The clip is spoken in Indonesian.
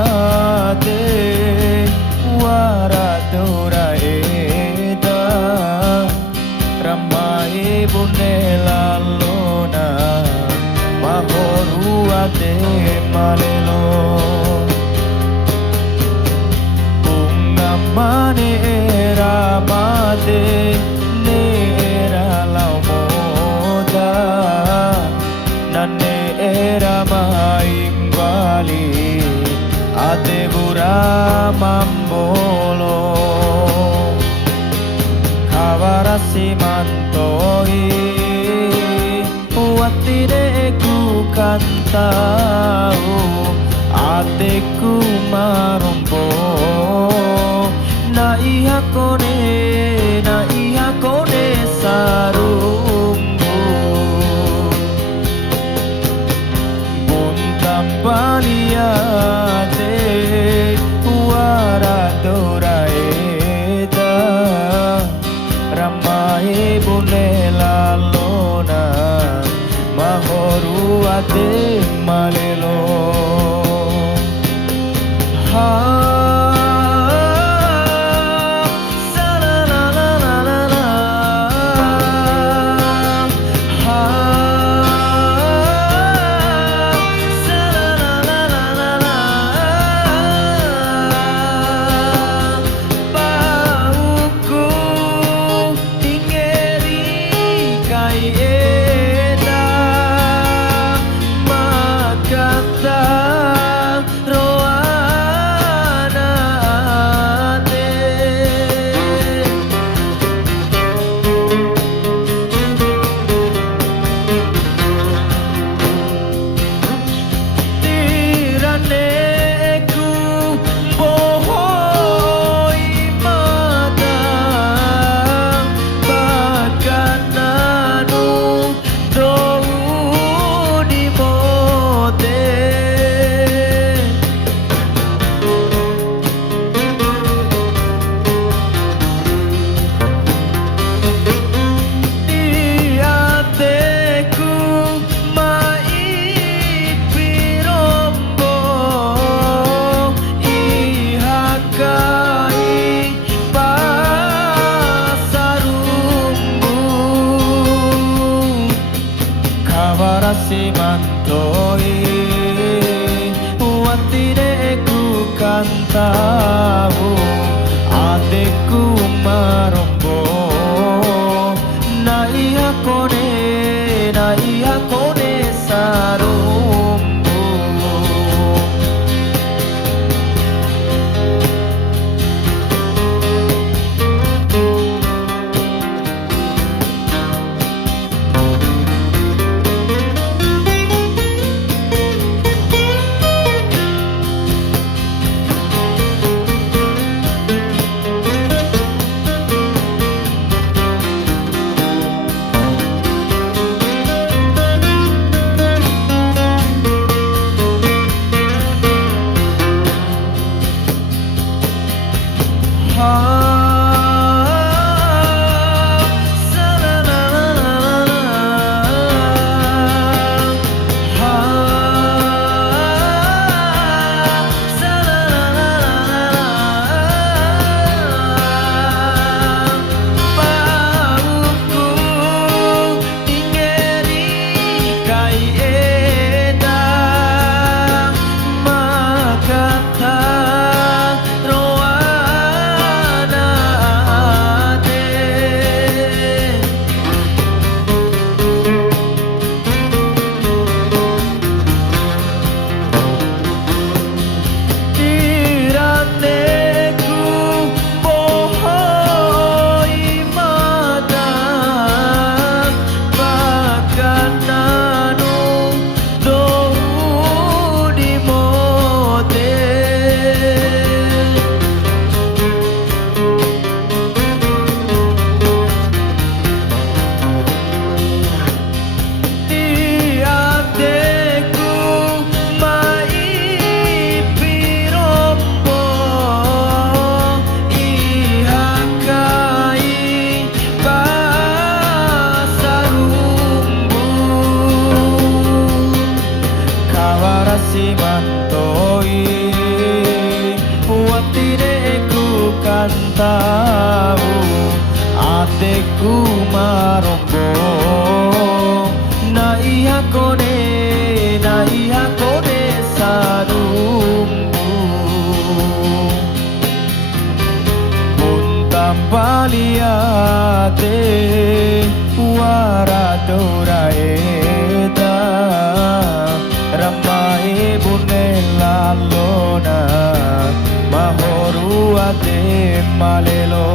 Baliate waratura eta ramai bunela lona mahoruate malelo bunga mane ramate nera laumoda nane era maing bali ate bura mambolo kawarasi mantoi watine ku kantau ateku marombo na iha kone sarumbu buntam baliate waradora eta ramai bunela lona mahoru ate malelo ha kawarasi mantoi watine ku kantau ateku marombo na iha kone sarumbu adekku marombo naihakone sarumbu pun tanpa liate waradoraeta ramai bunelalona mahoruate malelo